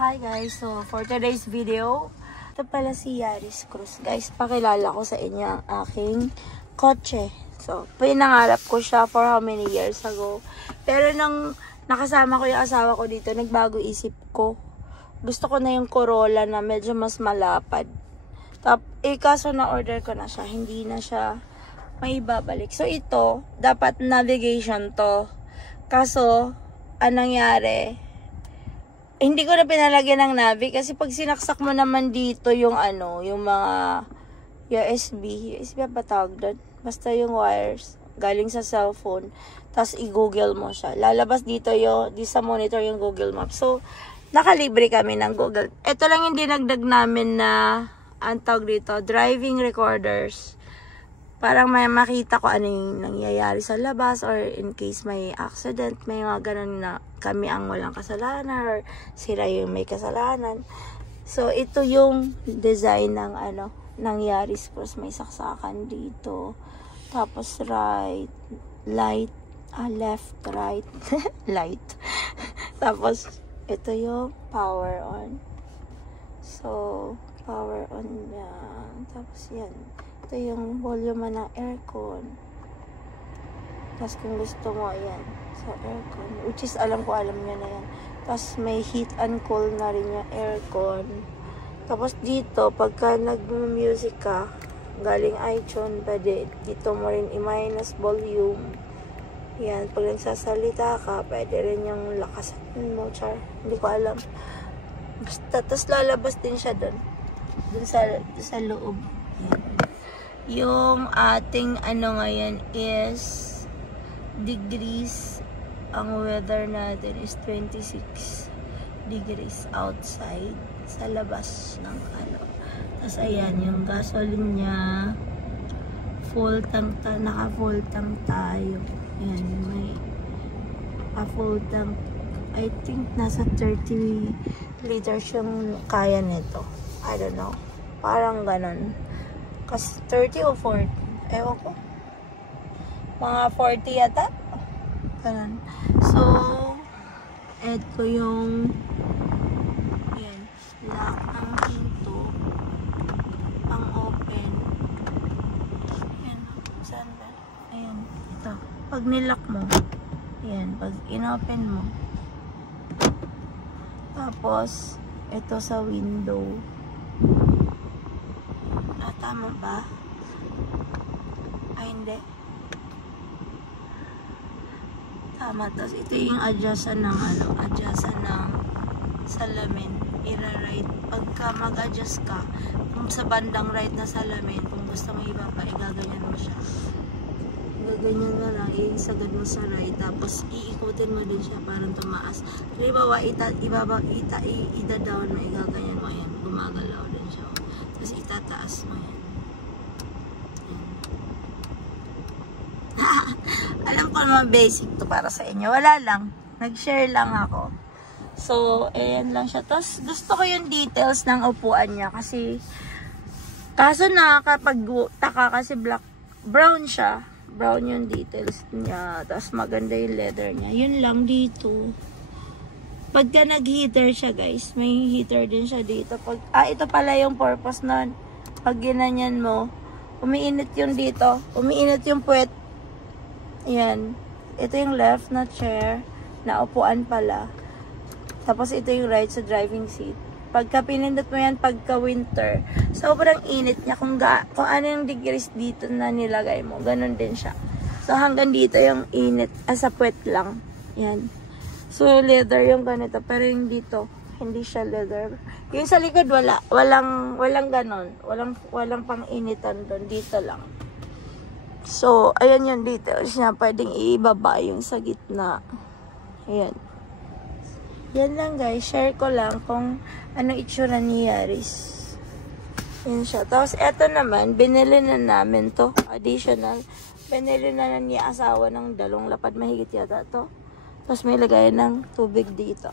Hi guys, so for today's video, ito pala si Yaris Cruz. Guys, pakilala ko sa inyo ang aking kotse. So, pinangarap ko siya for how many years ago. Pero nang nakasama ko yung asawa ko dito, nagbago isip ko. Gusto ko na yung Corolla na medyo mas malapad. Kaso na-order ko na siya, hindi na siya may babalik. So, ito, dapat navigation to. Kaso, anong nangyari? Hindi ko na pinalagyan ng navi kasi pag sinaksak mo naman dito yung yung mga USB ba tawag doon? Basta yung wires galing sa cellphone, tapos i-google mo siya. Lalabas dito di sa monitor yung Google Maps. So, nakalibre kami ng Google. Ito lang yung dinagdag namin na ang tawag dito, driving recorders. Parang may makita ko ano yung nangyayari sa labas or in case may accident, may mga ganun na kami ang walang kasalanan or sila yung may kasalanan. So, ito yung design ng ng Yaris Cross. May saksakan dito. Tapos left, right, light. Tapos, ito yung power on. So, power on yan. Tapos yan. Ito yung volume ng aircon. Tapos kung gusto mo, ayan. So, aircon. Which is, alam nyo na yan. Tapos may heat and cool na rin yung aircon. Tapos dito, pagka nag-music ka, galing iTunes, pwede dito mo rin i-minus volume. Yan. Pag nagsasalita ka, pwede rin yung lakasan mo, char. Hindi ko alam. Basta, tapos lalabas din siya dun sa loob. Yan. Yung ating ngayon is degrees. Ang weather natin is 26 degrees outside sa labas ng Tapos ayan, yung gasoline niya full tank naka-full tank tayo. Ayan, may full tank. I think nasa 30 liters yung kaya nito. I don't know. Parang ganon. Kasi 30 o 40. Ewan ko. Mga 40 yata. Ganun. So, eto yung yan. Lock ang pinto. Pang open. Yan. Saan ba? Ayan. Ito. Pag nilock mo. Yan. Pag inopen mo. Tapos, ito sa window. Tama ba? Ay, hindi. Tama. Tapos, ito yung adjustan ng adjustan ng salamin. Ira-right. Pagka mag-adjust ka, kung sa bandang right na salamin, kung gusto mo ibaba, igaganyan mo siya. Gaganyan na lang, iisagad mo sa right. Tapos, iikutin mo din siya parang tumaas. Halimbawa, ida-down mo, igaganyan mo. Ayan, gumagalaw din siya. Tapos, itataas mo yan. Alam ko naman basic to para sa inyo. Wala lang. Nag-share lang ako. So, ayan lang siya. Tapos, gusto ko yung details ng upuan niya. Kasi, kaso nakakapag-taka kasi brown siya. Brown yung details niya. Tapos, maganda yung leather niya. Yun lang dito. Pagka nag-heater siya, guys, may heater din siya dito. Ito pala yung purpose nun. Pag ginanyan mo, umiinit yung dito. Umiinit yung puwet. Yan. Ito yung left na chair, na upuan pala. Tapos ito yung right sa driving seat. Pagka pinindot mo yan, pagka winter, sobrang init niya. Kung ano yung degrees dito na nilagay mo, ganun din siya. So hanggang dito yung init, sa puwet lang. Yan. So leather yung ganito, pero yung dito, hindi siya leather. Yung sa likod, walang ganon. Walang pang-initan doon. Dito lang. So, ayan yung details niya. Pwedeng ibaba yung sa gitna. Ayan. Yan lang guys. Share ko lang kung anong itsura ni Yaris. Yan siya. Tapos, eto naman, binili na namin to. Additional. Binili na niya asawa ng 2 lapad. Mahigit yata to. Tapos, may lagay ng tubig dito.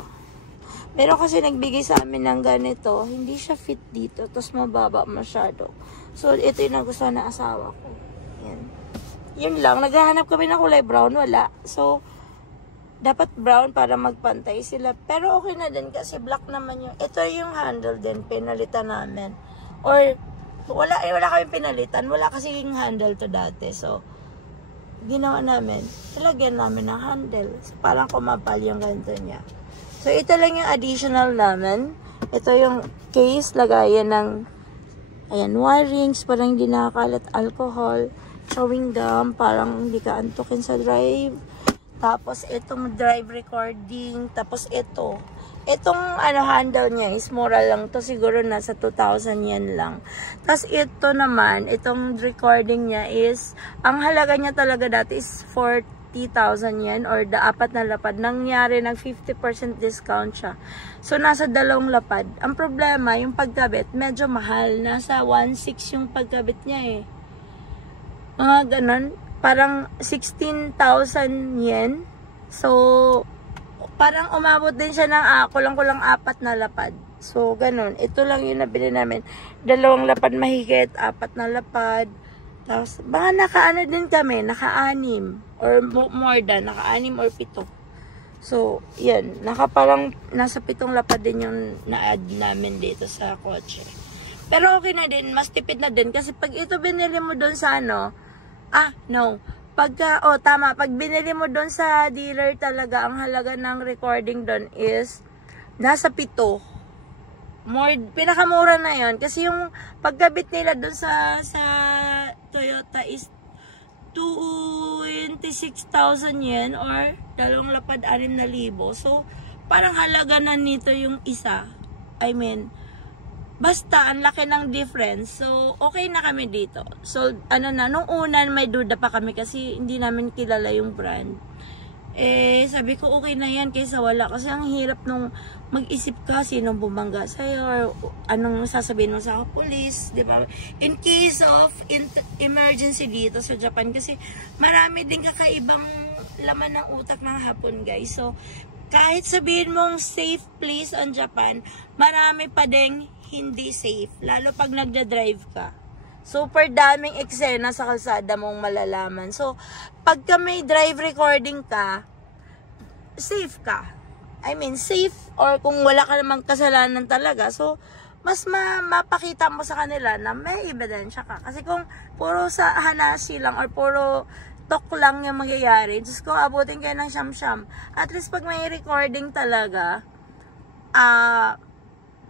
Pero kasi nagbigay sa amin ng ganito, hindi siya fit dito. Tapos, mababa masyado. So, ito yung nagustuhan ng asawa ko. Yan. Yun lang. Naghahanap kami ng kulay brown. Wala. So, dapat brown para magpantay sila. Pero okay na din kasi black naman yung, ito yung handle din, pinalitan namin. Or, wala kami pinalitan. Wala kasi yung handle to dati. So, ginawa namin, ilagyan namin ng handle. So, parang kumapal yung ganito niya. So, ito lang yung additional namin. Ito yung case, lagayan ng, ayan, wirings, parang hindi nakakalat alcohol, chewing gum, parang hindi ka antukin sa drive. Tapos, itong drive recording. Tapos, itong handle niya is mura lang to, siguro nasa 2,000 yen lang. Tapos ito naman, itong recording niya is, ang halaga niya talaga dati is 40,000 yen or apat na lapad. Nangyari, nag 50% discount siya. So nasa 2 lapad. Ang problema, yung pagkabit, medyo mahal. Nasa 1,600 yung pagkabit niya eh. Mga ganon, parang 16,000 yen. So, parang umabot din siya ng kulang-kulang 4 na lapad. So, ganun. Ito lang yung nabili namin. 2 lapad mahigit, 4 na lapad. Tapos, baka naka-ano din kami, naka-6 or more than, naka-6 or 7. So, yan. Parang nasa 7 lapad din yung na-add namin dito sa kotse. Pero okay na din, mas tipid na din. Kasi pag ito binili mo doon sa pag binili mo doon sa dealer talaga, ang halaga ng recording doon is nasa 7. Pinakamura na yon kasi yung pagkabit nila doon sa Toyota is 26,000 yen or 2,600,000. So, parang halaga na nito yung isa. I mean, basta, ang laki ng difference. So, okay na kami dito. So, nung una, may duda pa kami kasi hindi namin kilala yung brand. Sabi ko, okay na yan kaysa wala. Kasi ang hirap nung mag-isip ka sinong bumangga sa'yo or anong sasabihin mo sa police, di ba? In case of emergency dito sa Japan kasi marami din kakaibang laman ng utak ng Hapon, guys. So, kahit sabihin mong safe place on Japan, marami pa ding hindi safe, lalo pag nagda-drive ka. Super daming eksena sa kalsada mong malalaman. So, pagka may drive recording ka, safe ka. I mean, safe or kung wala ka namang kasalanan talaga. So, mas mapakita mo sa kanila na may ebidensya ka. Kasi kung puro sa hanashi lang or puro talk lang yung mangyayari, just ko abutin kayo ng siyam-siyam. At least pag may recording talaga,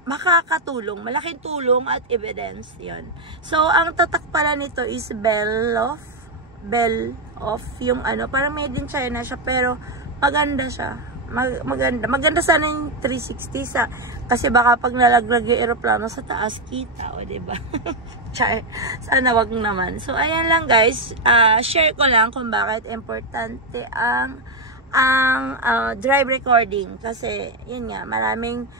makakatulong, malaking tulong at evidence yon. So, ang tatak pala nito is bell off yung parang made in China siya, pero maganda siya. Maganda sana yung 360 kasi baka pag nalaglag yung aeroplano sa taas kita, o diba? Sana wag naman. So, ayan lang guys, share ko lang kung bakit importante ang drive recording kasi yun nga, maraming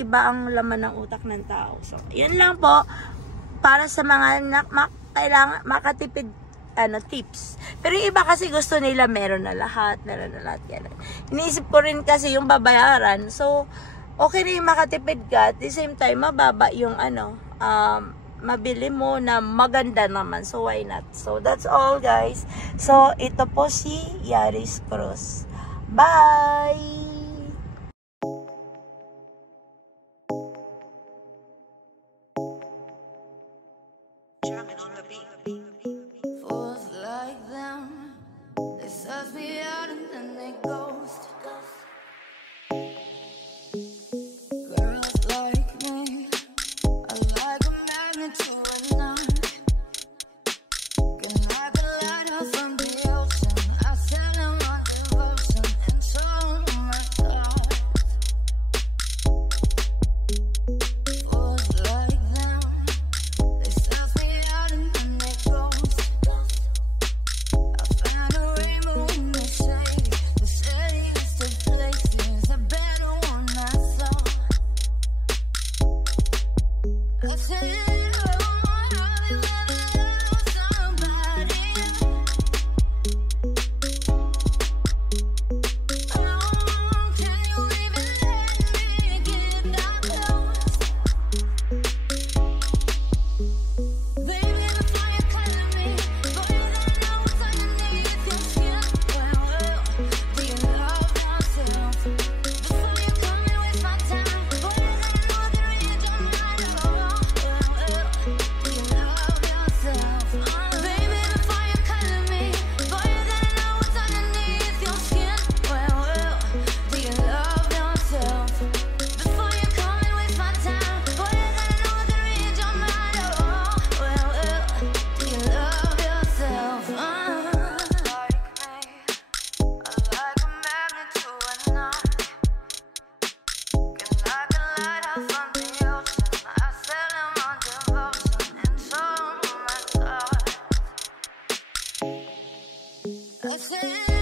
iba ang laman ng utak ng tao. So, yan lang po para sa mga kailangan makatipid tips. Pero yung iba kasi gusto nila meron na lahat yan. Iniisip ko rin kasi yung babayaran. So, okay na yung makatipid ka. At the same time, mababa yung mabili mo na maganda naman. So, why not? So, that's all guys. So, ito po si Yaris Cross. Bye! Fools like them, they suss me out and then they ghost. Girls like me, I like a magnet to a knot. Can like a lighter from the ocean, I send them my devotion and so much I said